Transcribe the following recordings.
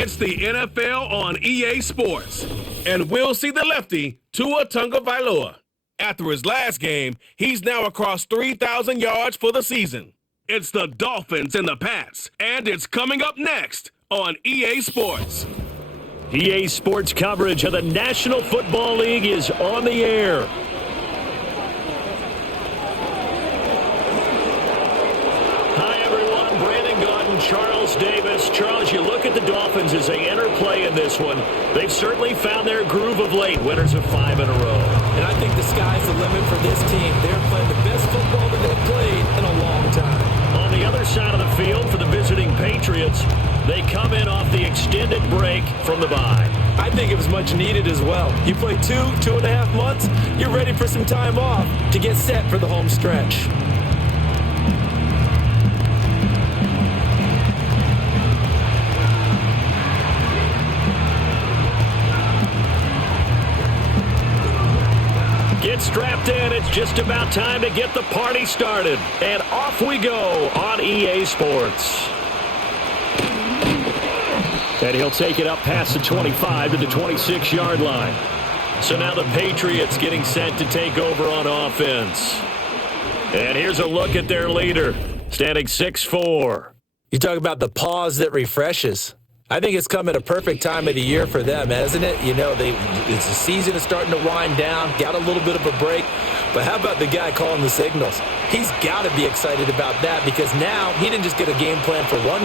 It's the NFL on EA Sports. And we'll see the lefty, Tua Tagovailoa. After his last game, he's now across 3,000 yards for the season. It's the Dolphins and the Pats, and it's coming up next on EA Sports. EA Sports coverage of the National Football League is on the air. Charles Davis. Charles, you look at the Dolphins as they enter play in this one. They've certainly found their groove of late, winners of 5 in a row. And I think the sky's the limit for this team. They're playing the best football that they've played in a long time. On the other side of the field for the visiting Patriots, they come in off the extended break from the bye. I think it was much needed as well. You play 2.5 months, you're ready for some time off to get set for the home stretch. Get strapped in. It's just about time to get the party started. And off we go on EA Sports. And he'll take it up past the 25 to the 26-yard line. So now the Patriots getting set to take over on offense. And here's a look at their leader, standing 6'4". You talk about the pause that refreshes. I think it's come at a perfect time of the year for them, hasn't it? You know, the season is starting to wind down, got a little bit of a break. But how about the guy calling the signals? He's got to be excited about that because now he didn't just get a game plan for one.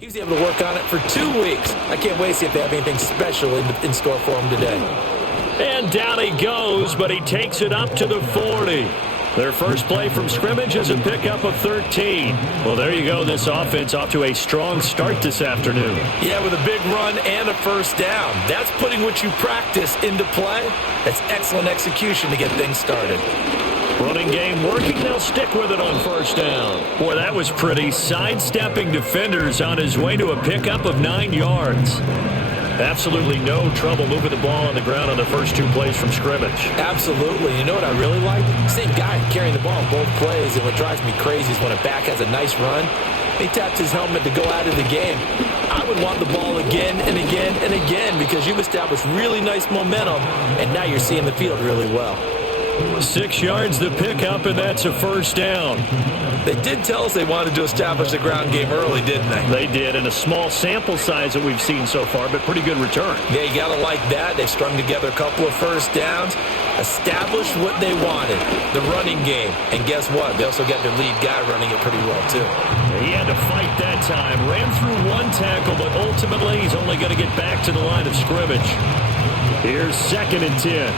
He was able to work on it for 2 weeks. I can't wait to see if they have anything special in store for him today. And down he goes, but he takes it up to the 40. Their first play from scrimmage is a pickup of 13. Well, there you go. This offense off to a strong start this afternoon. Yeah, with a big run and a first down. That's putting what you practice into play. That's excellent execution to get things started. Running game working. They'll stick with it on first down. Boy, that was pretty. Sidestepping defenders on his way to a pickup of 9 yards. Absolutely no trouble moving the ball on the ground on the first 2 plays from scrimmage. Absolutely. You know what I really like? Same guy carrying the ball in both plays, and what drives me crazy is when a back has a nice run, he taps his helmet to go out of the game. I would want the ball again and again and again because you've established really nice momentum, and now you're seeing the field really well. 6 yards the pickup, and that's a first down. They did tell us they wanted to establish the ground game early, didn't they? They did, in a small sample size that we've seen so far, but pretty good return. Yeah, you got to like that. They've strung together a couple of first downs, established what they wanted, the running game. And guess what? They also got their lead guy running it pretty well, too. He had to fight that time. Ran through 1 tackle, but ultimately he's only going to get back to the line of scrimmage. Here's 2nd and 10.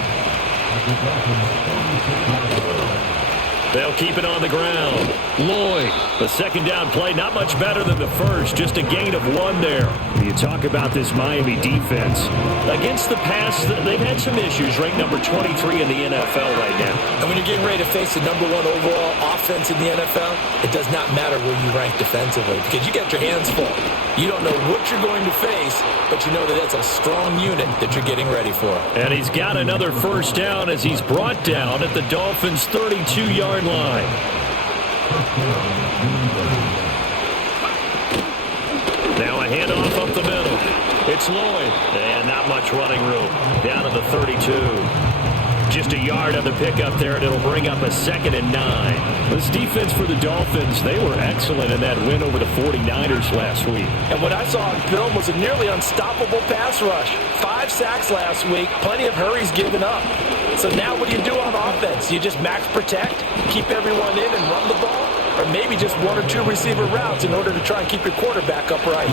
They'll keep it on the ground. Lloyd, the second down play, not much better than the first, just a gain of 1 there. You talk about this Miami defense. Against the pass, they've had some issues, ranked number 23 in the NFL right now. And when you're getting ready to face the number 1 overall offense in the NFL, it does not matter where you rank defensively because you got your hands full. You don't know what you're going to face, but you know that that's a strong unit that you're getting ready for. And he's got another first down as he's brought down at the Dolphins' 32-yard line. Now a handoff up the middle. It's Lloyd. And not much running room. Down to the 32. Just a yard on the pickup there, and it'll bring up a 2nd and 9. This defense for the Dolphins, they were excellent in that win over the 49ers last week. And what I saw on film was a nearly unstoppable pass rush. 5 sacks last week, plenty of hurries given up. So now what do you do on offense? You just max protect, keep everyone in and run the ball? Or maybe just 1 or 2 receiver routes in order to try and keep your quarterback upright?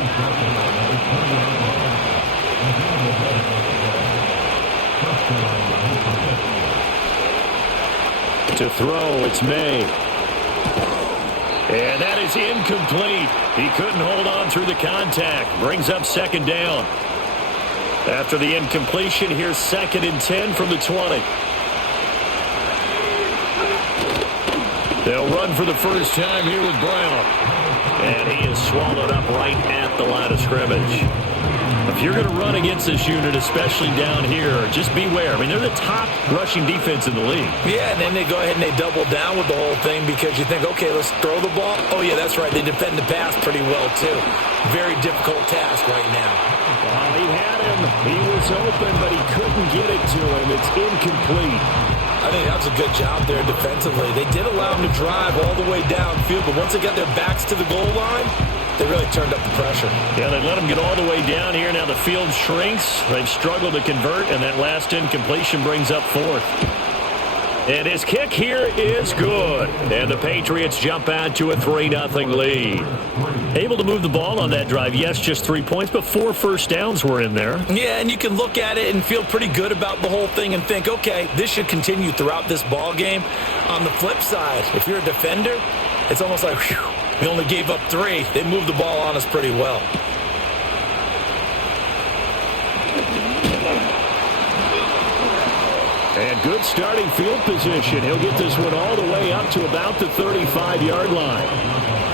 To throw, it's May. And that is incomplete. He couldn't hold on through the contact. Brings up 2nd down. After the incompletion, here's 2nd and 10 from the 20. They'll run for the first time here with Brown. And he is swallowed up right at the line of scrimmage. If you're going to run against this unit, especially down here, just beware. I mean, they're the top rushing defense in the league. Yeah, and then they go ahead and they double down with the whole thing because you think, okay, let's throw the ball. Oh, yeah, that's right. They defend the pass pretty well, too. Very difficult task right now. He had him. He was open, but he couldn't get it to him. It's incomplete. I think that was a good job there defensively. They did allow him to drive all the way downfield, but once they got their backs to the goal line, they really turned up the pressure. Yeah, they let him get all the way down here. Now the field shrinks. They've struggled to convert, and that last incompletion brings up fourth. And his kick here is good. And the Patriots jump out to a 3-0 lead. Able to move the ball on that drive. Yes, just 3 points, but 4 first downs were in there. Yeah, and you can look at it and feel pretty good about the whole thing and think, okay, this should continue throughout this ball game. On the flip side, if you're a defender, it's almost like, whew, we only gave up 3. They moved the ball on us pretty well. And good starting field position. He'll get this one all the way up to about the 35-yard line.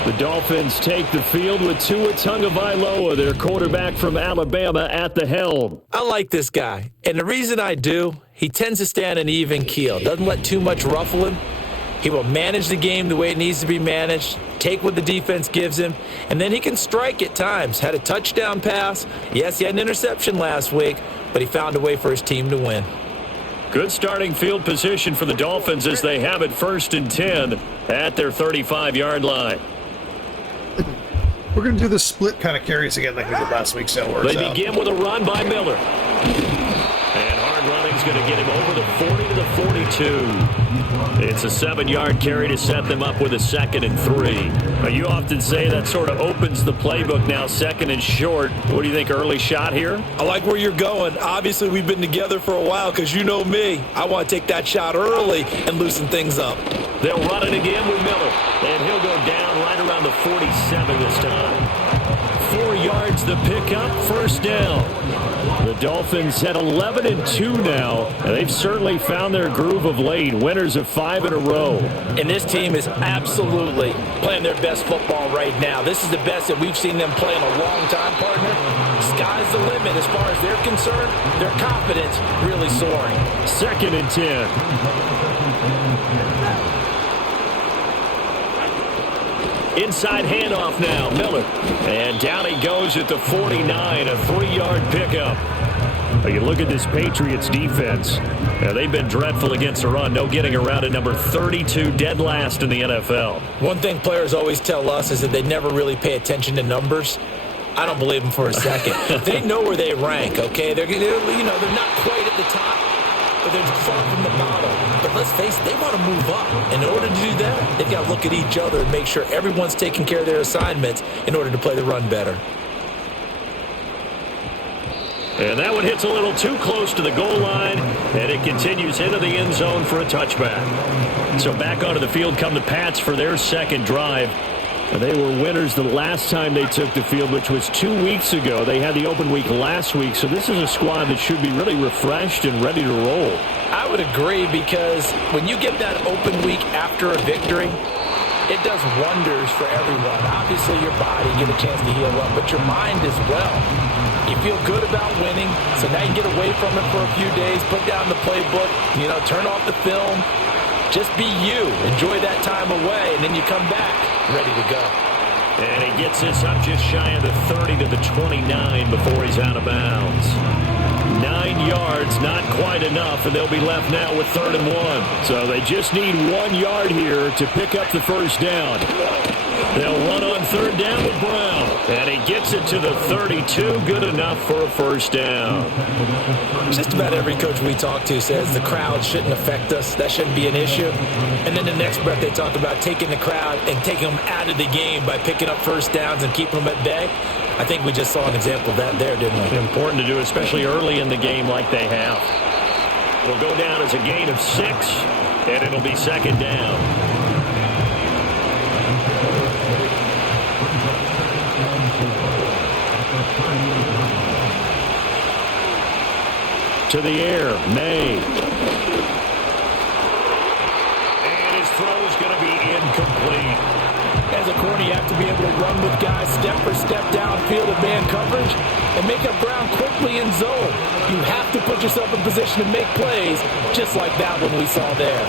The Dolphins take the field with Tua Tagovailoa, their quarterback from Alabama, at the helm. I like this guy, and the reason I do, he tends to stand an even keel. Doesn't let too much ruffle him. He will manage the game the way it needs to be managed, take what the defense gives him, and then he can strike at times. Had a touchdown pass. Yes, he had an interception last week, but he found a way for his team to win. Good starting field position for the Dolphins as they have it 1st and 10 at their 35-yard line. We're going to do the split kind of carries again like we did last week, so it works They out. begin with a run by Miller. And hard running's going to get him over the 40 to the 42. It's a 7-yard carry to set them up with a 2nd and 3. Now, you often say that sort of opens the playbook now, 2nd and short. What do you think, early shot here? I like where you're going. Obviously, we've been together for a while because you know me. I want to take that shot early and loosen things up. They'll run it again with Miller. And he'll go down right around the 47 this time. 4 yards the pickup, 1st down. The Dolphins had 11 and 2 now, and they've certainly found their groove of late. Winners of 5 in a row. And this team is absolutely playing their best football right now. This is the best that we've seen them play in a long time, partner. Sky's the limit as far as they're concerned. Their confidence really soaring. 2nd and 10. Inside handoff now, Miller. And down he goes at the 49, a 3-yard pickup. You look at this Patriots defense. They've been dreadful against the run. No getting around at number 32, dead last in the NFL. One thing players always tell us is that they never really pay attention to numbers. I don't believe them for a second. They know where they rank, okay? They're not quite at the top, but they're far from the bottom. But let's face it, they want to move up. And in order to do that, they've got to look at each other and make sure everyone's taking care of their assignments in order to play the run better. And that one hits a little too close to the goal line, and it continues into the end zone for a touchback. So back onto the field come the Pats for their 2nd drive. They were winners the last time they took the field, which was 2 weeks ago. They had the open week last week, so this is a squad that should be really refreshed and ready to roll. I would agree because when you get that open week after a victory, it does wonders for everyone. Obviously, your body, get a chance to heal up, but your mind as well. You feel good about winning, so now you get away from it for a few days, put down the playbook, turn off the film. Just be you. Enjoy that time away, and then you come back ready to go. And he gets this up just shy of the 30 to the 29 before he's out of bounds. 9 yards, not quite enough, and they'll be left now with 3rd and 1. So they just need 1 yard here to pick up the 1st down. They'll run on 3rd down with Brown. And he gets it to the 32, good enough for a 1st down. Just about every coach we talk to says the crowd shouldn't affect us. That shouldn't be an issue. And then the next breath they talk about taking the crowd and taking them out of the game by picking up 1st downs and keeping them at bay. I think we just saw an example of that there, didn't we? Important to do, especially early in the game like they have. It'll go down as a gain of 6, and it'll be 2nd down. To the air, May. And his throw is going to be incomplete. As a corner, you have to be able to run with guys step for step downfield of man coverage and make up ground directly in zone. You have to put yourself in position to make plays, just like that one we saw there.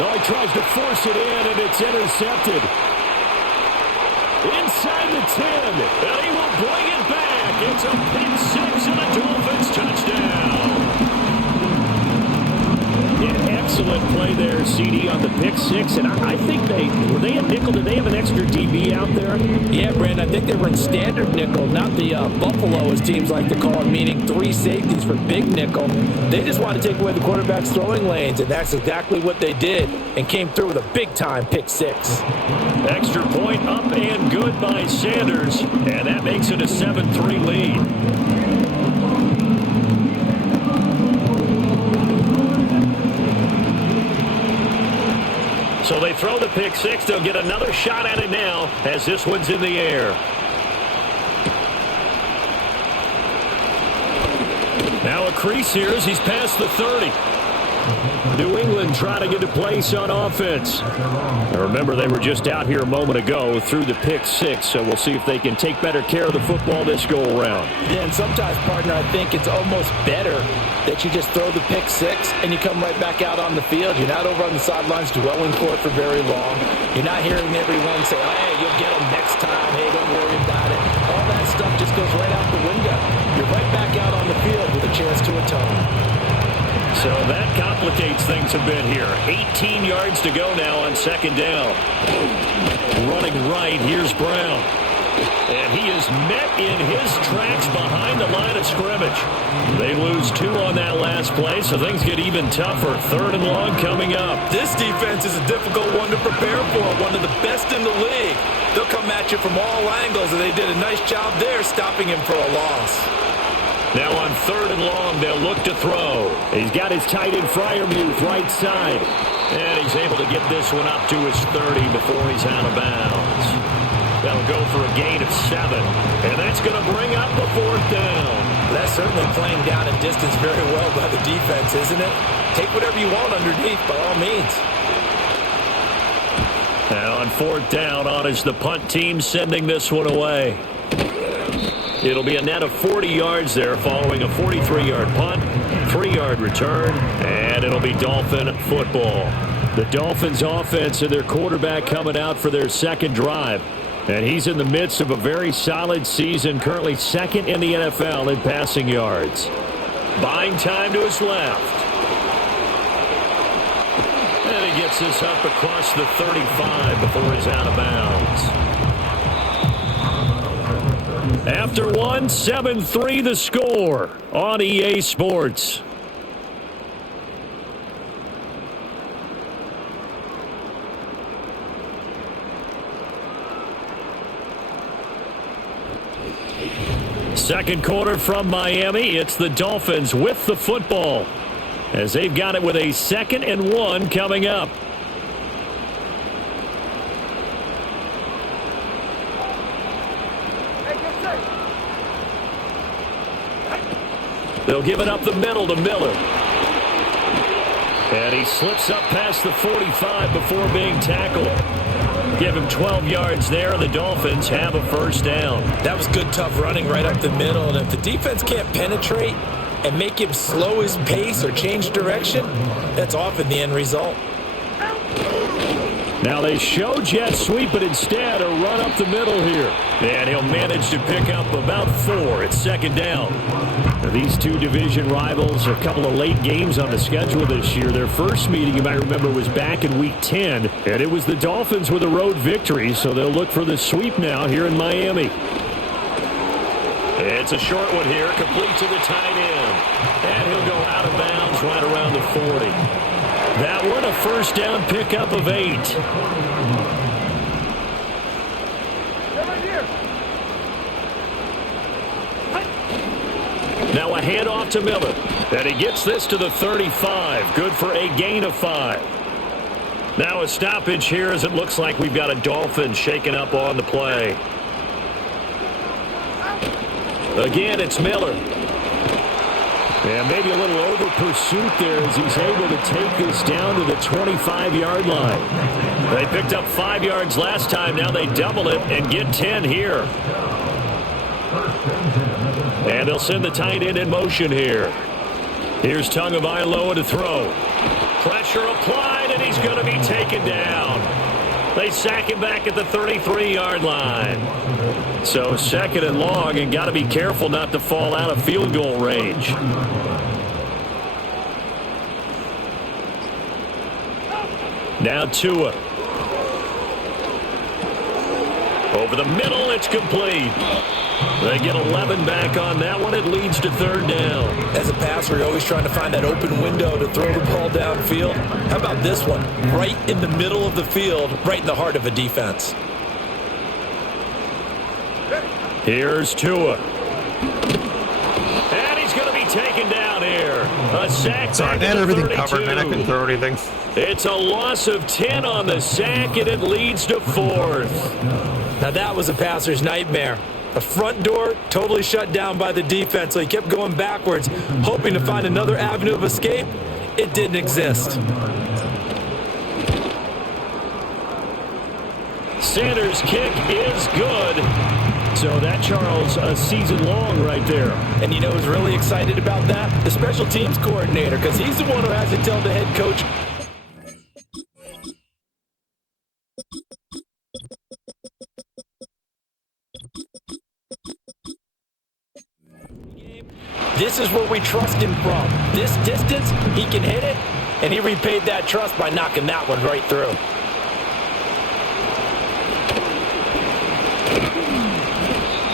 Oh, he tries to force it in, and it's intercepted. Inside the 10, and he will bring it back. It's a pick six and a Dolphins touchdown. An excellent play there, CD, on the pick six, and I think were they a nickel? Did they have an extra DB out there? Yeah, Brandon, I think they were in standard nickel, not the Buffalo, as teams like to call it, meaning 3 safeties for big nickel. They just wanted to take away the quarterback's throwing lanes, and that's exactly what they did, and came through with a big-time pick six. Extra point up and good by Sanders, and that makes it a 7-3 lead. So they throw the pick six. They'll get another shot at it now as this one's in the air. Now a crease here as he's past the 30. New England trying to get a place on offense. Now remember, they were just out here a moment ago through the pick six, so we'll see if they can take better care of the football this go-around. Yeah, and sometimes, partner, I think it's almost better that you just throw the pick six and you come right back out on the field. You're not over on the sidelines dwelling for it for very long. You're not hearing everyone say, oh, hey, you'll get them next time. Hey, don't worry about it. All that stuff just goes right out the window. You're right back out on the field with a chance to atone. So that complicates things a bit here. 18 yards to go now on second down. Running right, here's Brown. And he is met in his tracks behind the line of scrimmage. They lose 2 on that last play, so things get even tougher. Third and long coming up. This defense is a difficult one to prepare for, one of the best in the league. They'll come at you from all angles, and they did a nice job there stopping him for a loss. Now on third and long, they'll look to throw. He's got his tight end Freiermuth right side. And he's able to get this one up to his 30 before he's out of bounds. That'll go for a gain of 7. And that's going to bring up the fourth down. That's certainly playing down a distance very well by the defense, isn't it? Take whatever you want underneath, by all means. Now on fourth down, on is the punt team sending this one away. It'll be a net of 40 yards there following a 43-yard punt, 3-yard return, and it'll be Dolphin football. The Dolphins offense and their quarterback coming out for their second drive. And he's in the midst of a very solid season, currently second in the NFL in passing yards. Buying time to his left. And he gets this up across the 35 before he's out of bounds. After one, 7-3 the score on EA Sports. Second quarter from Miami. It's the Dolphins with the football as they've got it with a 2nd and 1 coming up. They'll give it up the middle to Miller. And he slips up past the 45 before being tackled. Give him 12 yards there. The Dolphins have a first down. That was good, tough running right up the middle. And if the defense can't penetrate and make him slow his pace or change direction, that's often the end result. Now they show jet sweep, but instead a run up the middle here. And he'll manage to pick up about 4 at second down. Now these two division rivals, a couple of late games on the schedule this year. Their first meeting, you might remember, was back in Week 10. And it was the Dolphins with a road victory, so they'll look for the sweep now here in Miami. It's a short one here, complete to the tight end. And he'll go out of bounds right around the 40. That one, a first down pickup of 8. Now a handoff to Miller. And he gets this to the 35. Good for a gain of 5. Now a stoppage here as it looks like we've got a Dolphin shaken up on the play. Again, it's Miller. And maybe a little over pursuit there as he's able to take this down to the 25-yard line. They picked up 5 yards last time. Now they double it and get 10 here. And they'll send the tight end in motion here. Here's Tagovailoa to throw. Pressure applied, and he's going to be taken down. They sack him back at the 33-yard line. So second and long, and got to be careful not to fall out of field goal range. Now Tua. Over the middle, it's complete. They get 11 back on that one. It leads to third down. As a passer, you're always trying to find that open window to throw the ball downfield. How about this one? Right in the middle of the field, right in the heart of a defense. Here's Tua. And he's going to be taken down here. A sack. Sorry, they had everything covered, man. I couldn't throw anything. It's a loss of 10 on the sack, and it leads to fourth. Now that was a passer's nightmare. The front door totally shut down by the defense, so he kept going backwards, hoping to find another avenue of escape. It didn't exist. Sanders' kick is good. So that, Charles, a season long right there. And you know who's really excited about that? The special teams coordinator, because he's the one who has to tell the head coach, this is where we trust him from. This distance, he can hit it, and he repaid that trust by knocking that one right through.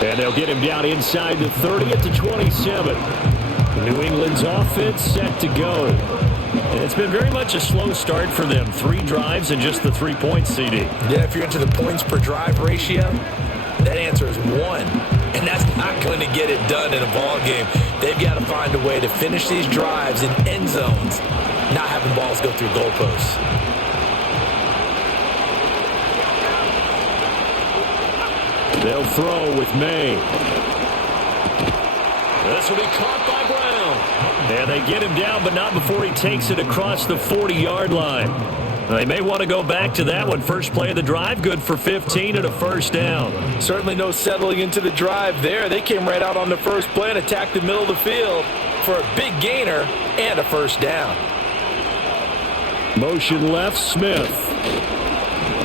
And they'll get him down inside the 30 at the 27. New England's offense set to go. And it's been very much a slow start for them. 3 drives and just the 3 points, CD. Yeah, if you're into the points per drive ratio, that answer is 1. And that's not going to get it done in a ball game. They've got to find a way to finish these drives in end zones, not having balls go through goalposts. They'll throw with May. This will be caught by Brown. And they get him down, but not before he takes it across the 40-yard line. They may want to go back to that one. First play of the drive, good for 15 and a first down. Certainly no settling into the drive there. They came right out on the first play and attacked the middle of the field for a big gainer and a first down. Motion left, Smith.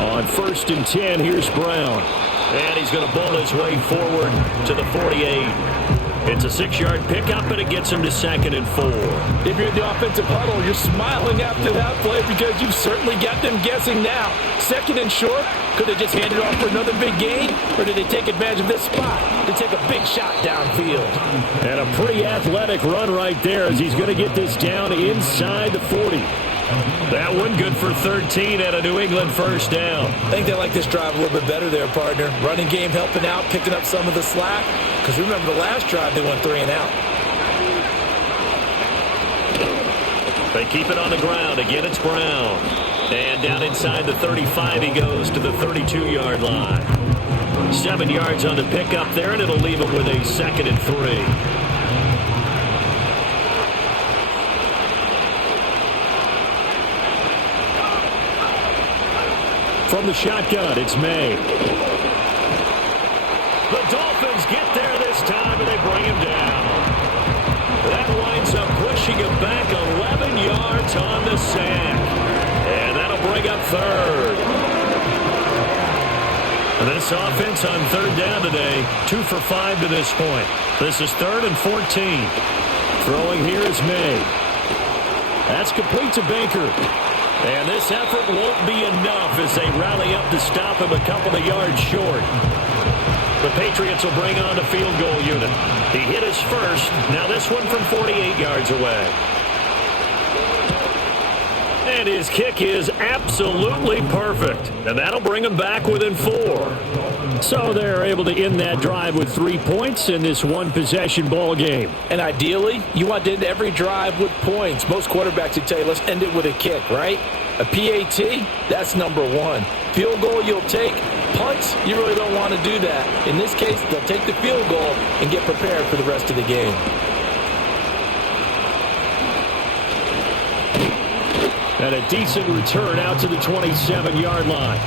On 1st and 10, here's Brown. And he's going to bowl his way forward to the 48. It's a 6-yard pickup, and it gets him to 2nd and 4. If you're in the offensive huddle, you're smiling after that play because you've certainly got them guessing now. 2nd and short, could they just hand it off for another big gain? Or did they take advantage of this spot to take a big shot downfield? And a pretty athletic run right there as he's going to get this down inside the 40. That one good for 13 at a New England first down. I think they like this drive a little bit better there, partner. Running game helping out, picking up some of the slack. Because remember the last drive, they went 3 and out. They keep it on the ground. Again, it's Brown. And down inside the 35, he goes to the 32-yard line. 7 yards on the pickup there, and it'll leave him with a 2nd and 3. From the shotgun, it's May. The Dolphins get there this time, and they bring him down. That winds up pushing him back 11 yards on the sack. And that'll bring up third. And this offense on third down today, 2 for 5 to this point. This is 3rd and 14. Throwing here is May. That's complete to Baker. And this effort won't be enough as they rally up to stop him a couple of yards short. The Patriots will bring on the field goal unit. He hit his first. Now this one from 48 yards away. And his kick is absolutely perfect. And that'll bring him back within 4. So they're able to end that drive with 3 points in this one-possession ball game. And ideally, you want to end every drive with points. Most quarterbacks would tell you, let's end it with a kick, right? A PAT, that's number 1. Field goal you'll take. Punts, you really don't want to do that. In this case, they'll take the field goal and get prepared for the rest of the game. And a decent return out to the 27-yard line.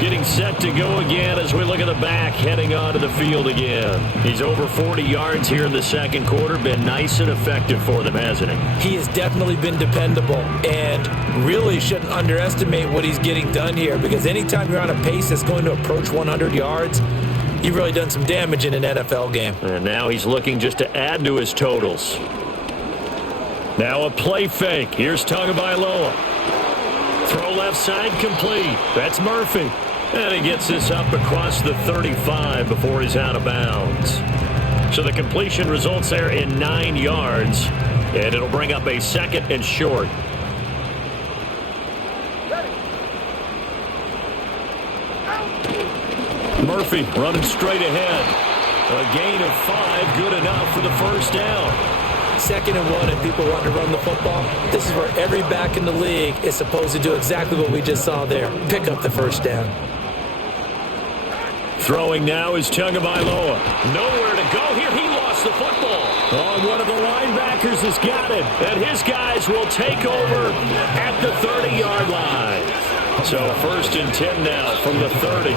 Getting set to go again as we look at the back, heading onto the field again. He's over 40 yards here in the second quarter. Been nice and effective for them, hasn't he? He has definitely been dependable and really shouldn't underestimate what he's getting done here, because anytime you're on a pace that's going to approach 100 yards, you've really done some damage in an NFL game. And now he's looking just to add to his totals. Now a play fake. Here's Tagovailoa. Throw left side complete. That's Murphy. And he gets this up across the 35 before he's out of bounds. So the completion results there in 9 yards. And it'll bring up a second and short. Murphy running straight ahead. A gain of 5, good enough for the first down. 2nd and 1 and people want to run the football. This is where every back in the league is supposed to do exactly what we just saw there. Pick up the first down. Throwing now is Tagovailoa. Nowhere to go here. He lost the football. Oh, one of the linebackers has got it. And his guys will take over at the 30-yard line. So 1st and 10 now from the 30.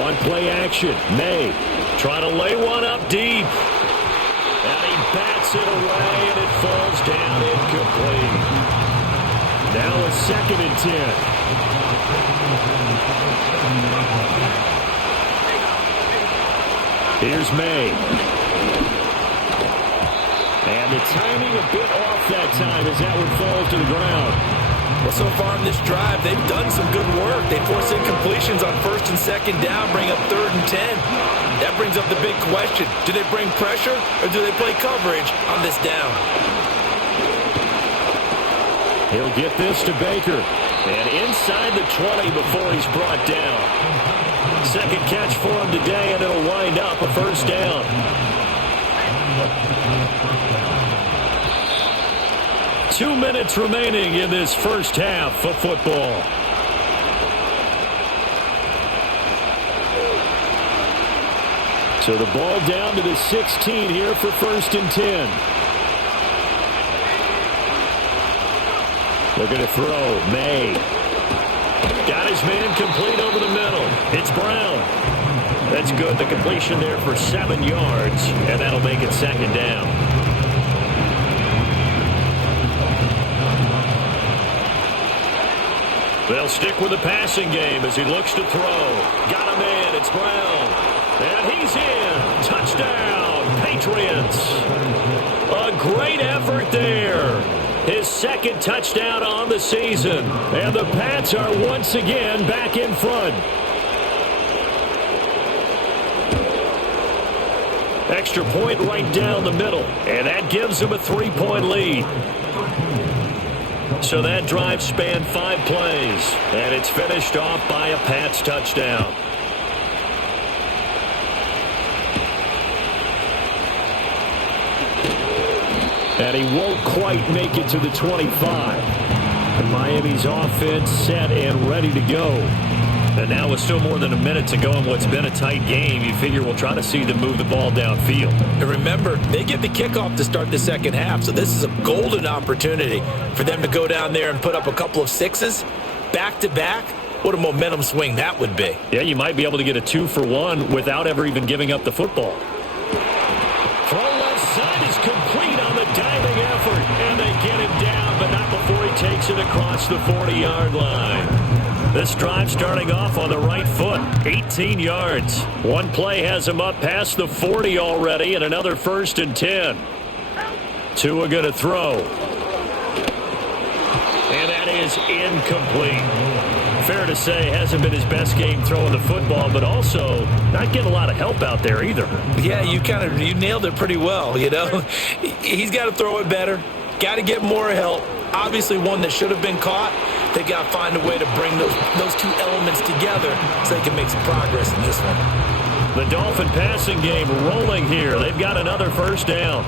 On play action, May trying to lay one up deep. And he bats it away, and it falls down incomplete. Now a 2nd and 10. Here's May. And the timing a bit off that time as that one falls to the ground. Well, so far in this drive, they've done some good work. They force incompletions on 1st and 2nd down, bring up 3rd and 10. That brings up the big question. Do they bring pressure or do they play coverage on this down? He'll get this to Baker. And inside the 20 before he's brought down. 2nd catch for him today, and it'll wind up a first down. Two minutes remaining in this first half of football. So the ball down to the 16 here for 1st and 10. Looking to throw. May. Got his man complete over the middle. It's Brown. That's good. The completion there for 7 yards, and that'll make it 2nd down. They'll stick with the passing game as he looks to throw. Got a man. It's Brown. And he's in. Touchdown, Patriots. A great effort there. His 2nd touchdown on the season. And the Pats are once again back in front. Extra point right down the middle. And that gives them a 3-point lead. So that drive spanned 5 plays, and it's finished off by a Pats touchdown. And he won't quite make it to the 25. And Miami's offense set and ready to go. And now with still more than a minute to go in what's been a tight game, you figure we'll try to see them move the ball downfield. And remember, they get the kickoff to start the second half, so this is a golden opportunity for them to go down there and put up a couple of 6s back-to-back. What a momentum swing that would be. Yeah, you might be able to get a 2-for-1 without ever even giving up the football. Throw left side is complete on the diving effort, and they get him down, but not before he takes it across the 40-yard line. This drive starting off on the right foot, 18 yards. One play has him up past the 40 already, and another 1st and 10. Tua going to throw. And that is incomplete. Fair to say, hasn't been his best game throwing the football, but also not getting a lot of help out there either. Yeah, you nailed it pretty well, you know. He's got to throw it better, got to get more help. Obviously one that should have been caught. They got to find a way to bring those two elements together so they can make some progress in this one. The Dolphin passing game rolling here. They've got another first down.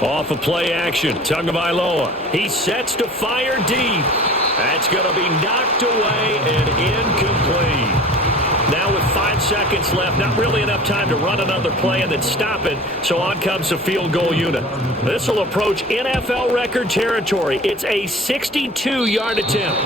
Off of play action, Tagovailoa. He sets to fire deep. That's going to be knocked away and incomplete. Now with 5 seconds left, not really enough time to run another play and then stop it, so on comes the field goal unit. This will approach NFL record territory. It's a 62-yard attempt.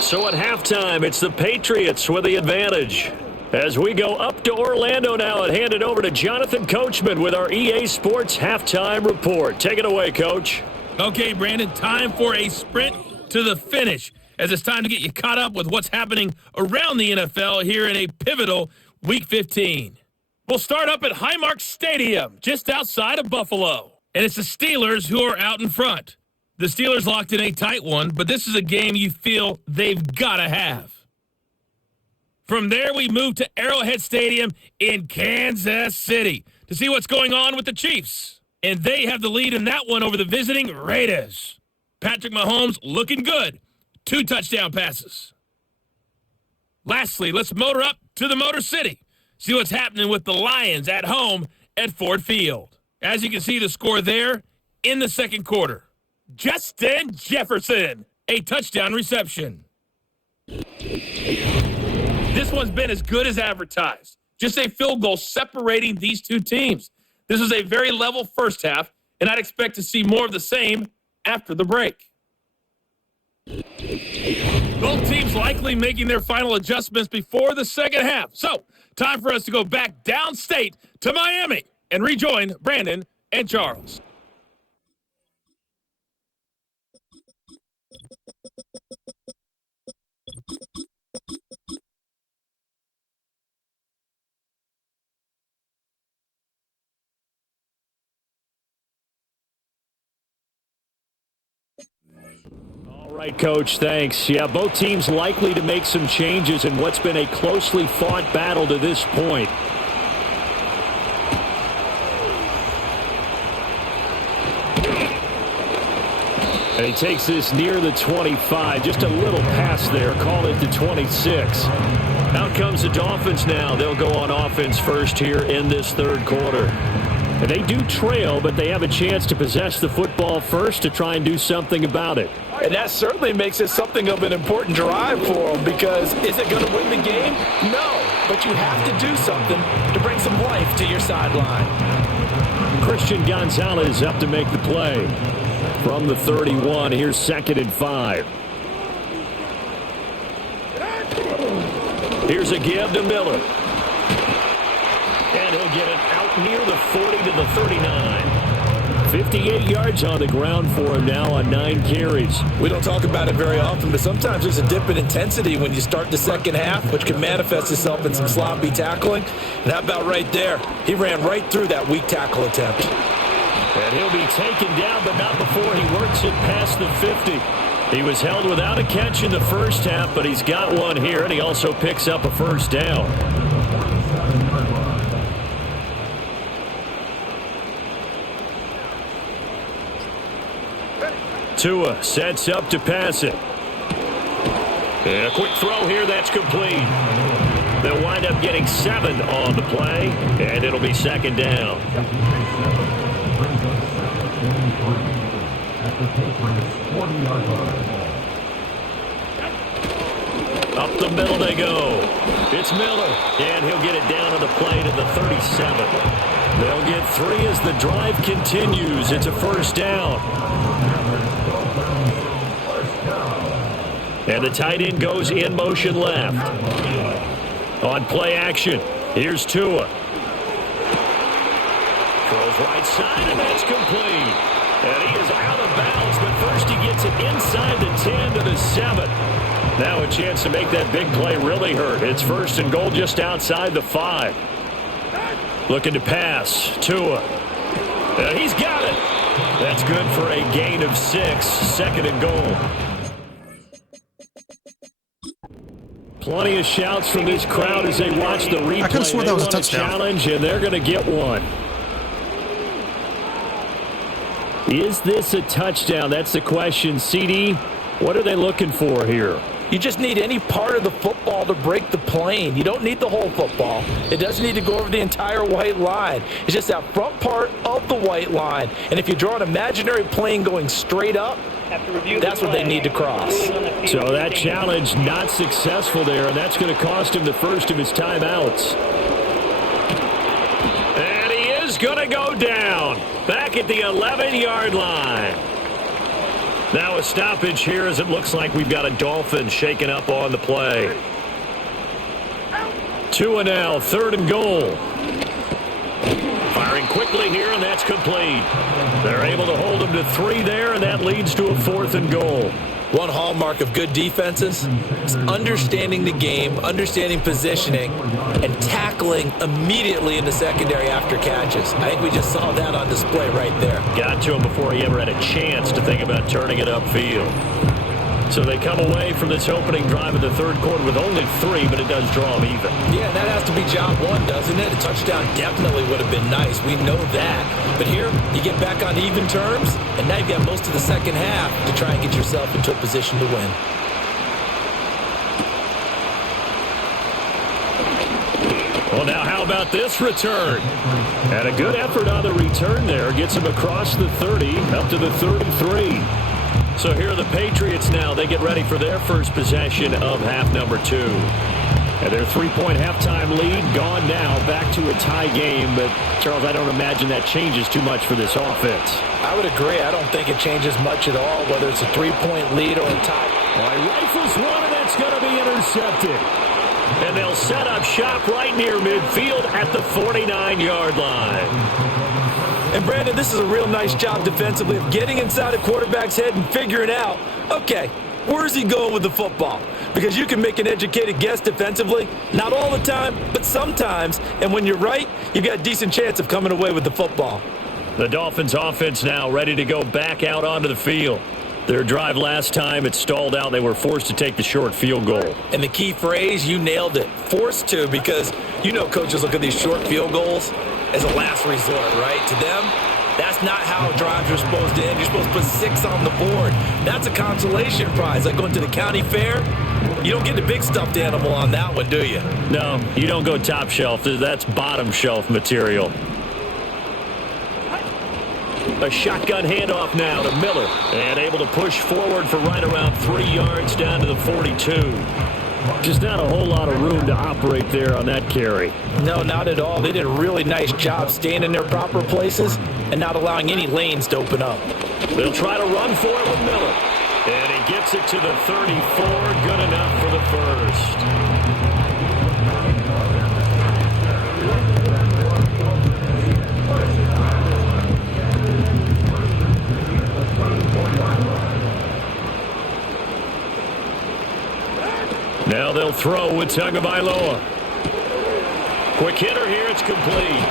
So at halftime, it's the Patriots with the advantage. As we go up to Orlando now and hand it over to Jonathan Coachman with our EA Sports Halftime Report. Take it away, Coach. Okay, Brandon, time for a sprint to the finish, as it's time to get you caught up with what's happening around the NFL here in a pivotal Week 15. We'll start up at Highmark Stadium, just outside of Buffalo. And it's the Steelers who are out in front. The Steelers locked in a tight one, but this is a game you feel they've got to have. From there, we move to Arrowhead Stadium in Kansas City to see what's going on with the Chiefs. And they have the lead in that one over the visiting Raiders. Patrick Mahomes looking good. 2 touchdown passes. Lastly, let's motor up to the Motor City. See what's happening with the Lions at home at Ford Field. As you can see, the score there in the second quarter. Justin Jefferson, a touchdown reception. This one's been as good as advertised. Just a field goal separating these two teams. This is a very level first half, and I'd expect to see more of the same after the break. Both teams likely making their final adjustments before the second half. So, time for us to go back downstate to Miami and rejoin Brandon and Charles. All right, Coach, thanks. Yeah, both teams likely to make some changes in what's been a closely fought battle to this point. And he takes this near the 25. Just a little pass there. Call it the 26. Out comes the Dolphins now. They'll go on offense first here in this third quarter. And they do trail, but they have a chance to possess the football first to try and do something about it. And that certainly makes it something of an important drive for them, because is it going to win the game? No, but you have to do something to bring some life to your sideline. Christian Gonzalez up to make the play. From the 31, here's 2nd and 5. Here's a give to Miller. And he'll get it out near the 40 to the 39. 58 yards on the ground for him now on 9 carries. We don't talk about it very often, but sometimes there's a dip in intensity when you start the second half, which can manifest itself in some sloppy tackling. And how about right there? He ran right through that weak tackle attempt. And he'll be taken down, but not before he works it past the 50. He was held without a catch in the first half, but he's got one here, and he also picks up a first down. Tua sets up to pass it. And a quick throw here, that's complete. They'll wind up getting 7 on the play, and it'll be 2nd down. Up the middle they go. It's Miller, and he'll get it down to the play to the 37. They'll get 3 as the drive continues. It's a first down. And the tight end goes in motion left. On play action, here's Tua. Throws right side, and that's complete. And he is out of bounds, but first he gets it inside the 10 to the 7. Now a chance to make that big play really hurt. It's 1st and goal just outside the 5. Looking to pass. Tua. He's got it. That's good for a gain of 6. 2nd and goal. Plenty of shouts from this crowd as they watch the replay. I could have sworn that was a touchdown. Challenge, and they're going to get one. Is this a touchdown? That's the question. CD, what are they looking for here? You just need any part of the football to break the plane. You don't need the whole football. It doesn't need to go over the entire white line. It's just that front part of the white line. And if you draw an imaginary plane going straight up, That's what they need to cross. So that challenge not successful there, and that's going to cost him the first of his timeouts. And he is going to go down back at the 11-yard line. Now a stoppage here as it looks like we've got a Dolphins shaken up on the play. 2-0, 3rd and goal. Firing quickly here, and that's complete. They're able to hold him to 3 there, and that leads to a 4th and goal. One hallmark of good defenses is understanding the game, understanding positioning, and tackling immediately in the secondary after catches. I think we just saw that on display right there. Got to him before he ever had a chance to think about turning it upfield. So they come away from this opening drive in the 3rd quarter with only 3, but it does draw them even. Yeah, and that has to be job one, doesn't it? A touchdown definitely would have been nice. We know that. But here, you get back on even terms, and now you've got most of the second half to try and get yourself into a position to win. Well, now how about this return? And a good effort on the return there. Gets him across the 30, up to the 33. So here are the Patriots now. They get ready for their first possession of half number 2. And their 3-point halftime lead gone now, back to a tie game. But, Charles, I don't imagine that changes too much for this offense. I would agree. I don't think it changes much at all, whether it's a 3-point lead or a tie. Well, he rifles one, and that's going to be intercepted. And they'll set up shop right near midfield at the 49-yard line. And, Brandon, this is a real nice job defensively of getting inside a quarterback's head and figuring out, okay, where's he going with the football? Because you can make an educated guess defensively, not all the time, but sometimes. And when you're right, you've got a decent chance of coming away with the football. The Dolphins offense now ready to go back out onto the field. Their drive last time, it stalled out. They were forced to take the short field goal. And the key phrase, you nailed it, forced to, because you know coaches look at these short field goals as a last resort, right? To them, that's not how drives are supposed to end. You're supposed to put 6 on the board. That's a consolation prize. Like going to the county fair, you don't get the big stuffed animal on that one, do you? No, you don't go top shelf. That's bottom shelf material. A shotgun handoff now to Miller. And able to push forward for right around 3 yards down to the 42. Just not a whole lot of room to operate there on that carry. No, not at all. They did a really nice job staying in their proper places and not allowing any lanes to open up. They'll try to run for it with Miller. And he gets it to the 34. Good enough for the first. Now they'll throw with Tagovailoa. Quick hitter here, it's complete.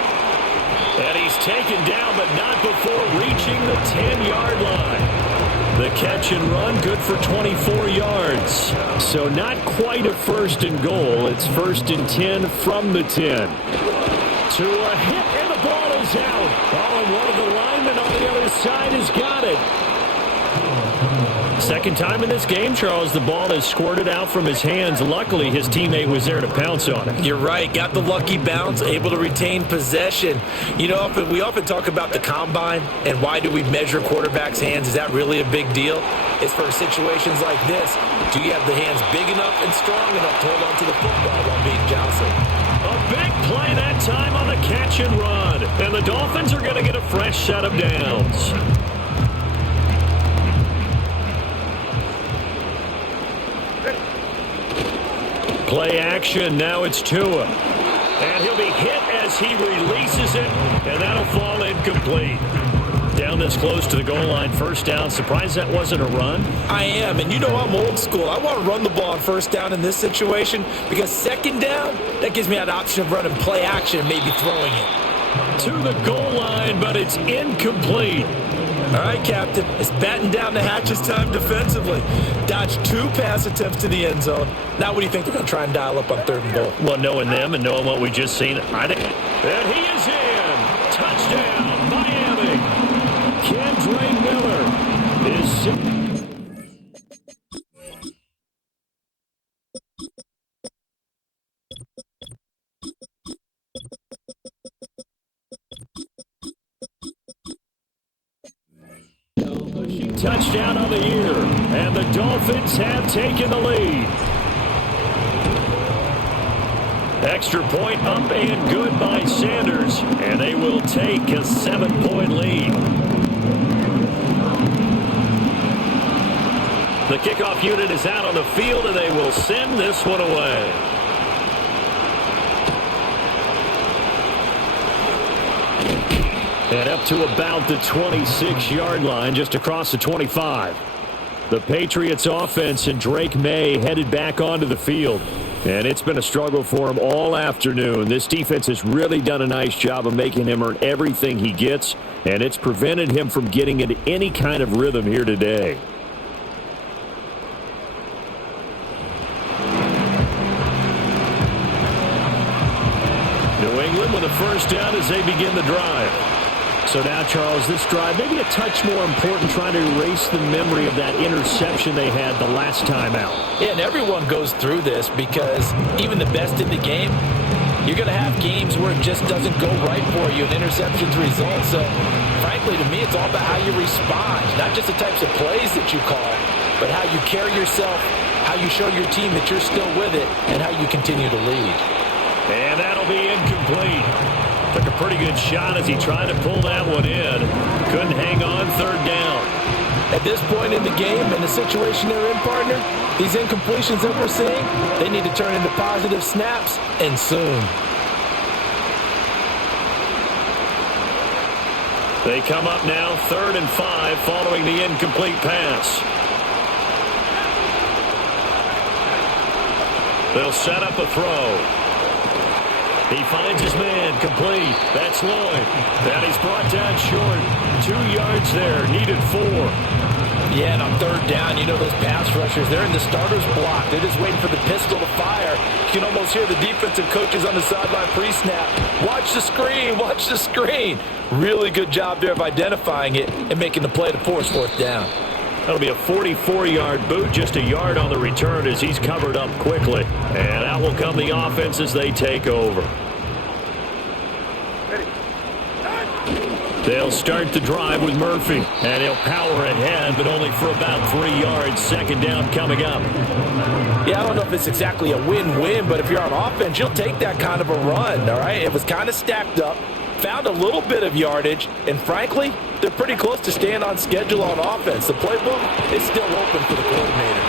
And he's taken down, but not before reaching the 10-yard line. The catch and run, good for 24 yards. So not quite a 1st and goal. It's 1st and 10 from the 10. To a hit, and the ball is out. Oh, and one of the linemen on the other side has got it. Second time in this game, Charles, the ball has squirted out from his hands. Luckily, his teammate was there to pounce on it. You're right. Got the lucky bounce, able to retain possession. You know, we often talk about the combine and why do we measure quarterbacks' hands. Is that really a big deal? It's for situations like this. Do you have the hands big enough and strong enough to hold on to the football while being jostled? A big play that time on the catch and run. And the Dolphins are going to get a fresh set of downs. Play action, now it's Tua. And he'll be hit as he releases it, and that'll fall incomplete. Down this close to the goal line, 1st down. Surprised that wasn't a run? I am, and you know I'm old school. I want to run the ball on 1st down in this situation because 2nd down, that gives me that option of running play action and maybe throwing it. To the goal line, but it's incomplete. All right, Captain, it's batten down the hatches time defensively. Dodged 2 pass attempts to the end zone. Now what do you think they're going to try and dial up on 3rd and goal? Well, knowing them and knowing what we just seen, I think. And he is in. Touchdown, Miami. Kendre Miller is... touchdown on the year, and the Dolphins have taken the lead. Extra point up and good by Sanders, and they will take a 7-point lead. The kickoff unit is out on the field, and they will send this one away. And up to about the 26-yard line, just across the 25. The Patriots offense and Drake May headed back onto the field. And it's been a struggle for him all afternoon. This defense has really done a nice job of making him earn everything he gets, and it's prevented him from getting into any kind of rhythm here today. New England with a first down as they begin the drive. So now, Charles, this drive maybe a touch more important, trying to erase the memory of that interception they had the last time out. Yeah, and everyone goes through this because even the best in the game, you're going to have games where it just doesn't go right for you, and interceptions result. So, frankly, to me, it's all about how you respond, not just the types of plays that you call, but how you carry yourself, how you show your team that you're still with it, and how you continue to lead. And that'll be incomplete. Took a pretty good shot as he tried to pull that one in. Couldn't hang on, third down. At this point in the game, in the situation they're in, partner, these incompletions that we're seeing, they need to turn into positive snaps, and soon. They come up now, 3rd and 5, following the incomplete pass. They'll set up a throw. He finds his man, complete. That's Lloyd. And he's brought down short. 2 yards there, needed 4. Yeah, and on 3rd down, you know those pass rushers, they're in the starter's block. They're just waiting for the pistol to fire. You can almost hear the defensive coaches on the sideline pre-snap. Watch the screen, watch the screen. Really good job there of identifying it and making the play to force 4th down. That'll be a 44-yard boot, just a yard on the return as he's covered up quickly. And out will come the offense as they take over. They'll start the drive with Murphy, and he'll power ahead, but only for about 3 yards. 2nd down coming up. Yeah, I don't know if it's exactly a win-win, but if you're on offense, you'll take that kind of a run, all right? It was kind of stacked up, found a little bit of yardage, and frankly, they're pretty close to staying on schedule on offense. The playbook is still open for the coordinator.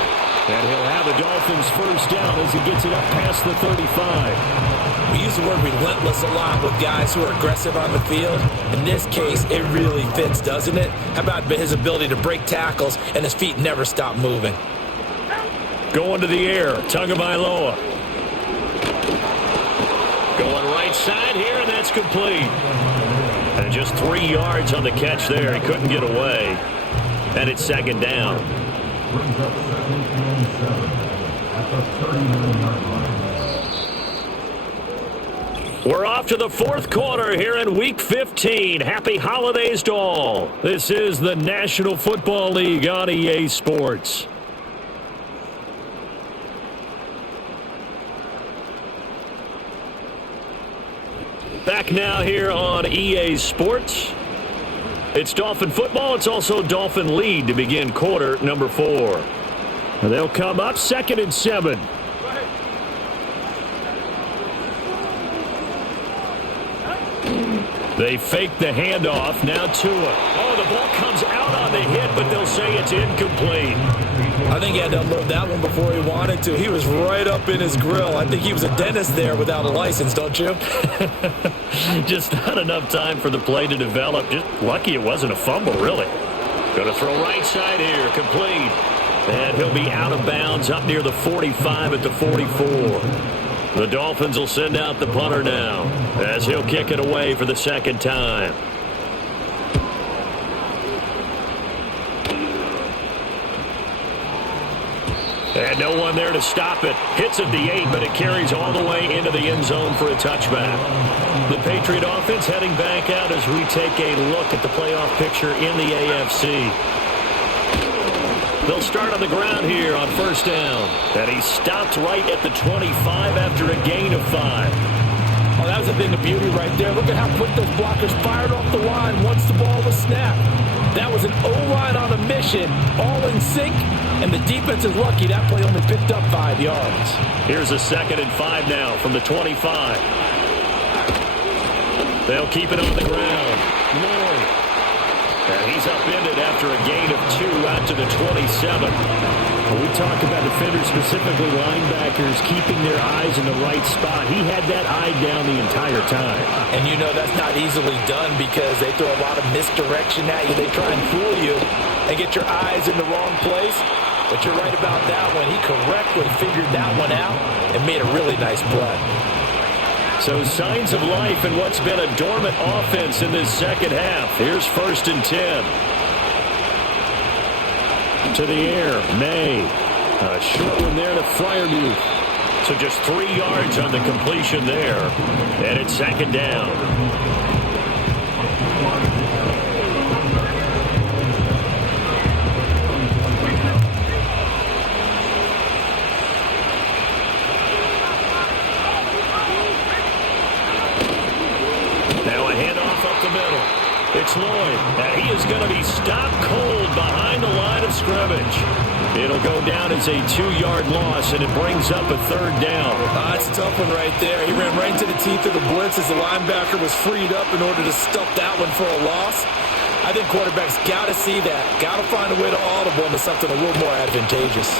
And he'll have the Dolphins first down as he gets it up past the 35. We use the word relentless a lot with guys who are aggressive on the field. In this case, it really fits, doesn't it? How about his ability to break tackles and his feet never stop moving? Going to the air, Tagovailoa. Going right side here, and that's complete. And just 3 yards on the catch there. He couldn't get away. And it's 2nd down. We're off to the 4th quarter here in Week 15. Happy holidays to all. This is the National Football League on EA Sports. Back now here on EA Sports. It's Dolphin football. It's also Dolphin lead to begin quarter number 4. They'll come up 2nd and 7. They fake the handoff. Now Tua. Oh, the ball comes out on the hit, but they'll say it's incomplete. I think he had to unload that one before he wanted to. He was right up in his grill. I think he was a dentist there without a license, don't you? Just not enough time for the play to develop. Just lucky it wasn't a fumble, really. Going to throw right side here. Complete. And he'll be out of bounds up near the 45 at the 44. The Dolphins will send out the punter now as he'll kick it away for the 2nd time. And no one there to stop it. Hits at the 8, but it carries all the way into the end zone for a touchback. The Patriot offense heading back out as we take a look at the playoff picture in the AFC. They'll start on the ground here on 1st down. And he stopped right at the 25 after a gain of 5. Oh, that was a thing of beauty right there. Look at how quick those blockers fired off the line once the ball was snapped. That was an O-line on a mission, all in sync, and the defense is lucky that play only picked up 5 yards. Here's a 2nd and 5 now from the 25. They'll keep it on the ground. Lloyd. And he's upended after a gain of 2 out to the 27. When we talk about defenders, specifically linebackers, keeping their eyes in the right spot. He had that eye down the entire time. And you know that's not easily done because they throw a lot of misdirection at you. They try and fool you and get your eyes in the wrong place. But you're right about that one. He correctly figured that one out and made a really nice play. So signs of life in what's been a dormant offense in this second half. Here's 1st and 10. To the air, May. A short one there to Freiermuth. So just 3 yards on the completion there. And it's 2nd down. Now a handoff up the middle. It's Lloyd, and he is going to be stopped cold behind the line of scrimmage. It'll go down as a 2-yard loss, and it brings up a 3rd down. That's a tough one right there. He ran right into the teeth of the blitz as the linebacker was freed up in order to stuff that one for a loss. I think quarterbacks got to see that. Got to find a way to audible into something a little more advantageous.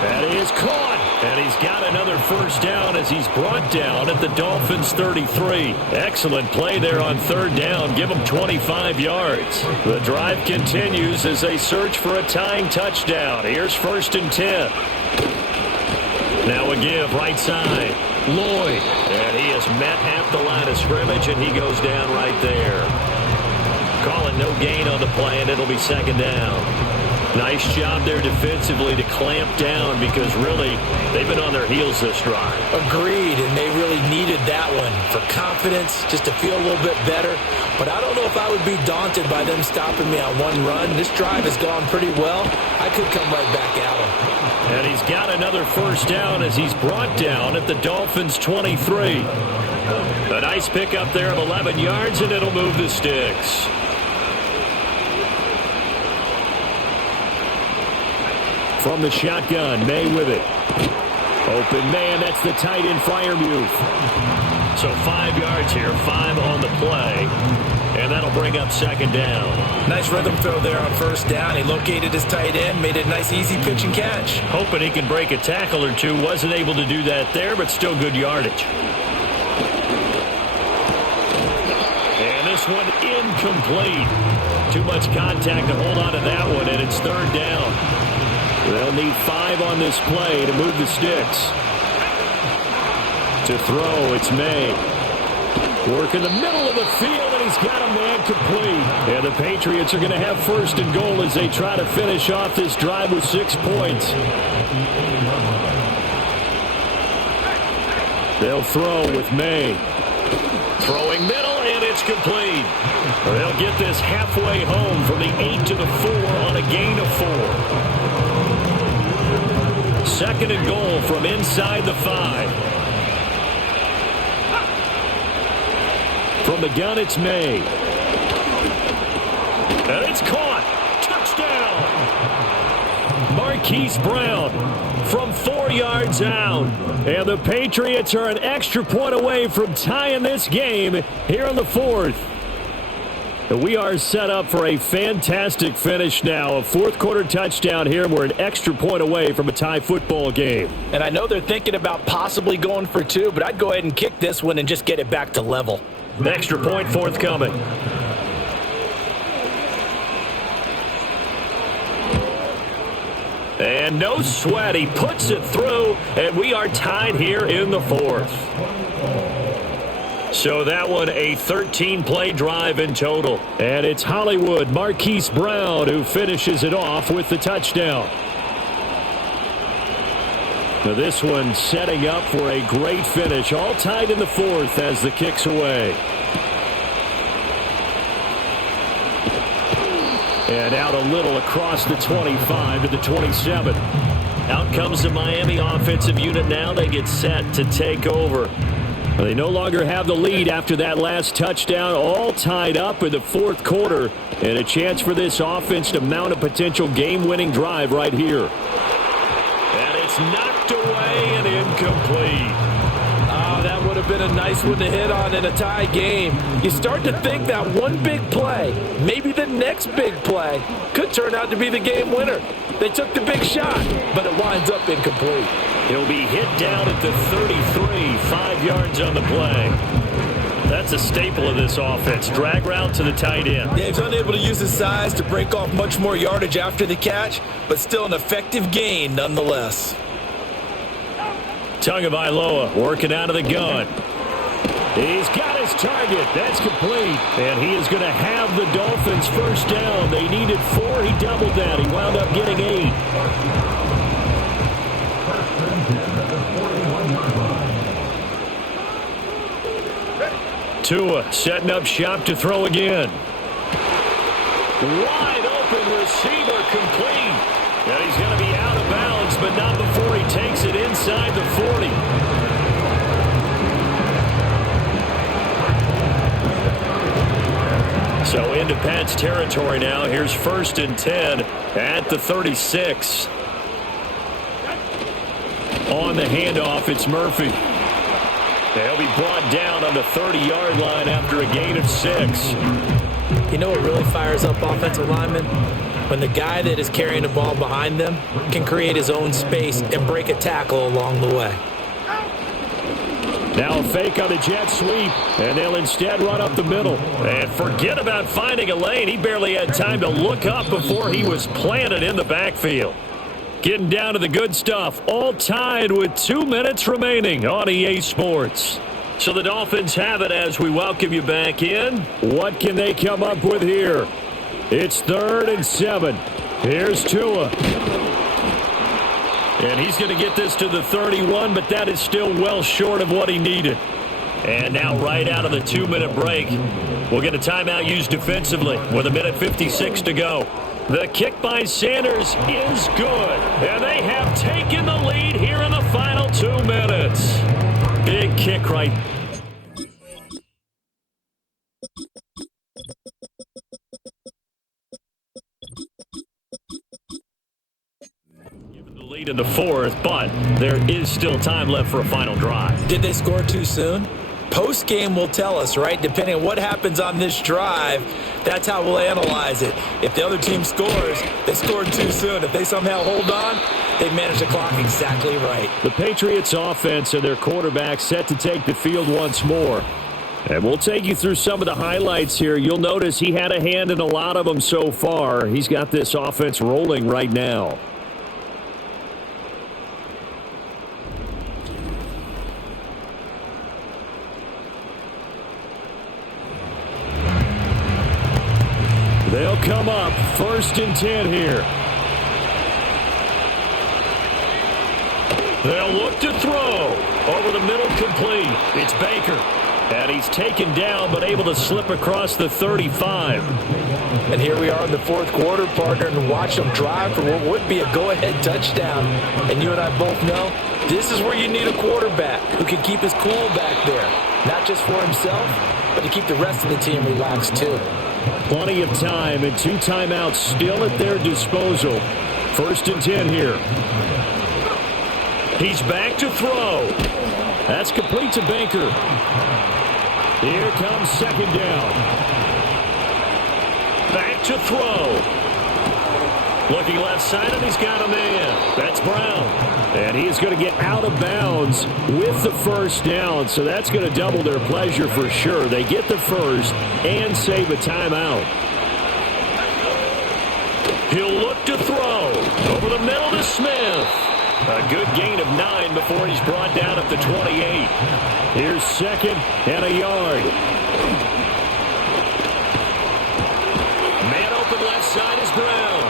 That is caught. And he's got another 1st down as he's brought down at the Dolphins' 33. Excellent play there on 3rd down. Give him 25 yards. The drive continues as they search for a tying touchdown. Here's 1st and 10. Now a give right side. Lloyd. And he is met at the line of scrimmage, and he goes down right there. Calling no gain on the play, and it'll be 2nd down. Nice job there defensively to clamp down because really they've been on their heels this drive. Agreed, and they really needed that one for confidence, just to feel a little bit better. But I don't know if I would be daunted by them stopping me on one run. This drive has gone pretty well. I could come right back at him. And he's got another 1st down as he's brought down at the Dolphins' 23. A nice pickup there of 11 yards, and it'll move the sticks. From the shotgun, May with it. Open man, that's the tight end Freiermuth. So 5 yards here, 5 on the play. And that'll bring up 2nd down. Nice rhythm throw there on 1st down. He located his tight end, made it a nice easy pitch and catch. Hoping he can break a tackle or two. Wasn't able to do that there, but still good yardage. And this one incomplete. Too much contact to hold on to that one, and it's 3rd down. They'll need 5 on this play to move the sticks. To throw, it's May. Work in the middle of the field, and he's got a man complete. And the Patriots are going to have 1st and goal as they try to finish off this drive with 6 points. They'll throw with May. Throwing middle, and it's complete. They'll get this halfway home from the 8 to the 4 on a gain of 4. 2nd and goal from inside the 5. From the gun, it's May. And it's caught. Touchdown. Marquise Brown from 4 yards out. And the Patriots are an extra point away from tying this game here in the 4th. We are set up for a fantastic finish now. A 4th quarter touchdown here. We're an extra point away from a tie football game. And I know they're thinking about possibly going for 2, but I'd go ahead and kick this one and just get it back to level. Extra point forthcoming. And no sweat. He puts it through, and we are tied here in the 4th. So that one, a 13-play drive in total. And it's Hollywood, Marquise Brown, who finishes it off with the touchdown. Now this one setting up for a great finish. All tied in the 4th as the kick's away. And out a little across the 25 to the 27. Out comes the Miami offensive unit now. They get set to take over. They no longer have the lead after that last touchdown, all tied up in the fourth quarter, and a chance for this offense to mount a potential game-winning drive right here. And it's knocked away and incomplete. Oh, that would have been a nice one to hit on in a tie game. You start to think that one big play, maybe the next big play, could turn out to be the game winner. They took the big shot, but it winds up incomplete. He'll be hit down at the 33, 5 yards on the play. That's a staple of this offense. Drag route to the tight end. Yeah, he's unable to use his size to break off much more yardage after the catch, but still an effective gain nonetheless. Tagovailoa working out of the gun. He's got his target. That's complete. And he is going to have the Dolphins first down. They needed 4. He doubled that. He wound up getting 8. Tua setting up shop to throw again. Wide open receiver complete. And he's going to be out of bounds, but not before he takes it inside the 40. So into Pat's territory now. Here's 1st and 10 at the 36. On the handoff, it's Murphy. They'll be brought down on the 30-yard line after a gain of 6. You know what really fires up offensive linemen? When the guy that is carrying the ball behind them can create his own space and break a tackle along the way. Now a fake on the jet sweep, and they'll instead run up the middle. And forget about finding a lane. He barely had time to look up before he was planted in the backfield. Getting down to the good stuff, all tied with 2 minutes remaining on EA Sports. So the Dolphins have it as we welcome you back in. What can they come up with here? It's 3rd and 7. Here's Tua. And he's going to get this to the 31, but that is still well short of what he needed. And now right out of the 2-minute break, we'll get a timeout used defensively with 1:56 to go. The kick by Sanders is good, and they have taken the lead here in the final 2 minutes. Big kick right. Given the lead in the 4th, but there is still time left for a final drive. Did they score too soon? Post-game will tell us, right? Depending on what happens on this drive, that's how we'll analyze it. If the other team scores, they scored too soon. If they somehow hold on, they managed the clock exactly right. The Patriots offense and their quarterback set to take the field once more. And we'll take you through some of the highlights here. You'll notice he had a hand in a lot of them so far. He's got this offense rolling right now. They'll come up 1st and 10 here. They'll look to throw. Over the middle, complete. It's Baker. And he's taken down, but able to slip across the 35. And here we are in the 4th quarter, partner, and watch them drive for what would be a go-ahead touchdown. And you and I both know this is where you need a quarterback who can keep his cool back there. Not just for himself, but to keep the rest of the team relaxed too. Plenty of time and 2 timeouts still at their disposal. 1st and 10 here. He's back to throw. That's complete to Baker. Here comes 2nd down. Back to throw. Looking left side, and he's got a man. That's Brown. And he's going to get out of bounds with the 1st down, so that's going to double their pleasure for sure. They get the 1st and save a timeout. He'll look to throw. Over the middle to Smith. A good gain of 9 before he's brought down at the 28. Here's 2nd and a yard. Man open left side is Brown.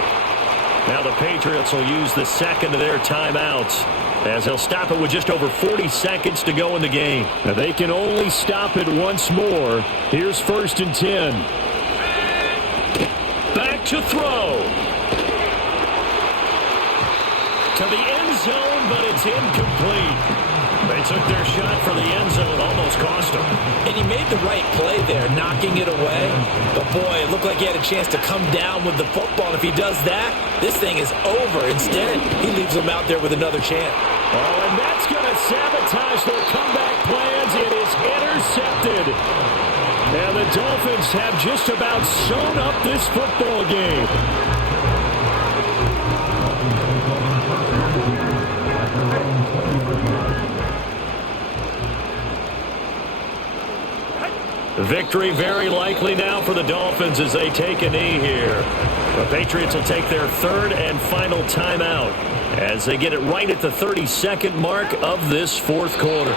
Now the Patriots will use the 2nd of their timeouts as they'll stop it with just over 40 seconds to go in the game. Now they can only stop it once more. Here's 1st and 10. Back to throw. To the end zone, but it's incomplete. They took their shot for the end zone, almost cost them. And he made the right play there, knocking it away. But boy, it looked like he had a chance to come down with the football. And if he does that, this thing is over. Instead, he leaves him out there with another chance. Oh, and that's going to sabotage their comeback plans. It is intercepted. And the Dolphins have just about sewn up this football game. Victory very likely now for the Dolphins as they take a knee here. The Patriots will take their third and final timeout as they get it right at the 32nd mark of this fourth quarter.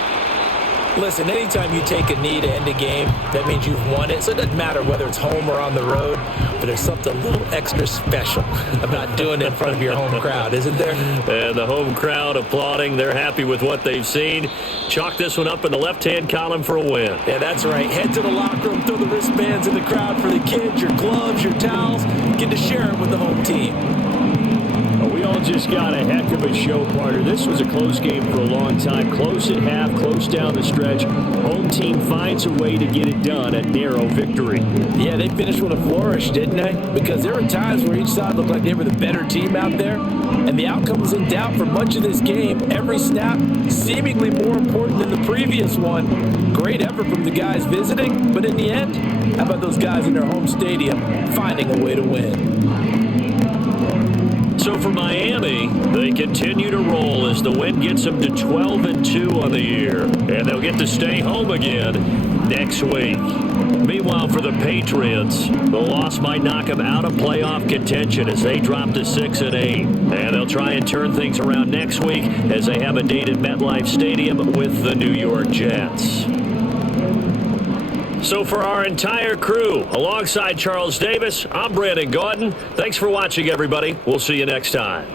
Listen, anytime you take a knee to end a game, that means you've won it. So it doesn't matter whether it's home or on the road, but there's something a little extra special about doing it in front of your home crowd, isn't there? And the home crowd applauding. They're happy with what they've seen. Chalk this one up in the left-hand column for a win. Yeah, that's right. Head to the locker room, throw the wristbands in the crowd for the kids, your gloves, your towels. Get to share it with the home team. We all just got a heck of a show, partner. This was a close game for a long time. Close at half, close down the stretch. Home team finds a way to get it done, a narrow victory. Yeah, they finished with a flourish, didn't they? Because there were times where each side looked like they were the better team out there, and the outcome was in doubt for much of this game. Every snap seemingly more important than the previous one. Great effort from the guys visiting, but in the end, how about those guys in their home stadium finding a way to win? So for Miami, they continue to roll as the win gets them to 12-2 on the year. And they'll get to stay home again next week. Meanwhile, for the Patriots, the loss might knock them out of playoff contention as they drop to 6-8. And they'll try and turn things around next week as they have a date at MetLife Stadium with the New York Jets. So for our entire crew, alongside Charles Davis, I'm Brandon Gaudin. Thanks for watching, everybody. We'll see you next time.